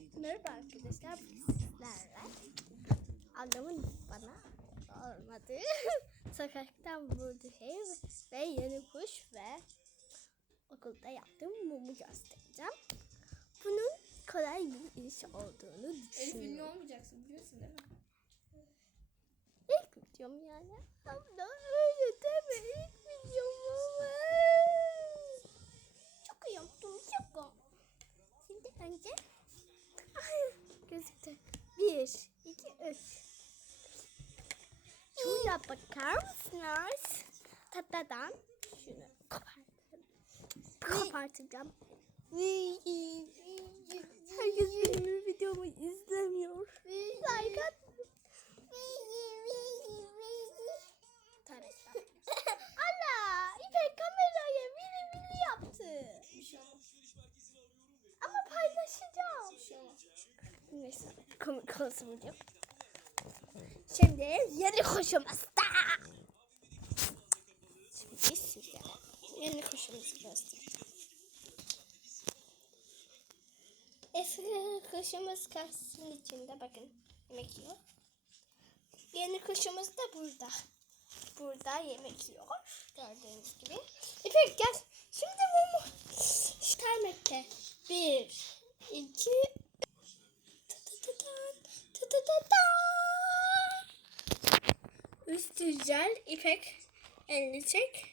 Merhaba arkadaşlar. Sizlerle annemin bana olmadı. Sokaktan bulduğu şey ve yeni kuş ve okulda yaptığım mumu göstereceğim. Bunun kolay bir iş olduğunu Elif ünlü düşünüyorum. olmayacaksın biliyorsun değil mi? İlk videom yani. Abla öyle deme ilk videom ama. Çok yaptım çok. Şimdi önce Gözüktü. Bir, iki, üç. Şuna bakar mısınız? Tatadan şunu kopartacağım. Kopartacağım. Herkes benim videomu izlemiyor. Like at. Allah! İpek kameraya vili vili yaptı. Ama paylaşacağım. Neyse komik olsun video. Şimdi yeni koşumuzda. Şimdi size yeni koşumuzu göstereceğim. Eski kuşumuz kasın içinde bakın yemek yiyor. Yeni kuşumuz da burada. Burada yemek yiyor. Gördüğünüz gibi. İpek gel. Şimdi mumu çıkarmakta. Bir, iki, Jel, ipek, elini çek.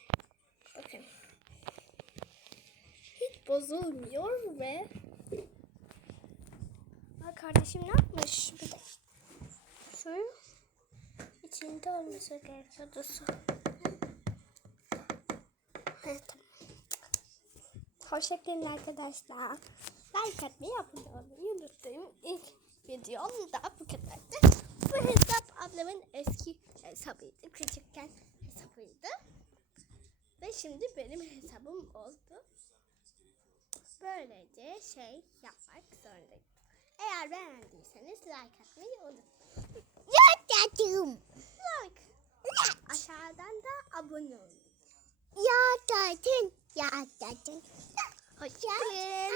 Bakın. Hiç bozulmuyor ve Aa, kardeşim ne yapmış? Bir de içinde olması gerekiyordu su. Evet. Hoşçakalın arkadaşlar. Like atmayı, unutmayın. İlk videom da bu kadardı. Bu hesap ablamın eski hesabıydı. Küçükken hesabıydı. Ve şimdi benim hesabım oldu. Böylece şey yapmak zorundayım. Eğer beğendiyseniz like atmayı unutmayın. Yatacağım. Like. Aşağıdan da abone olun. Yatacağım. Yatacağım. Hoşçakalın.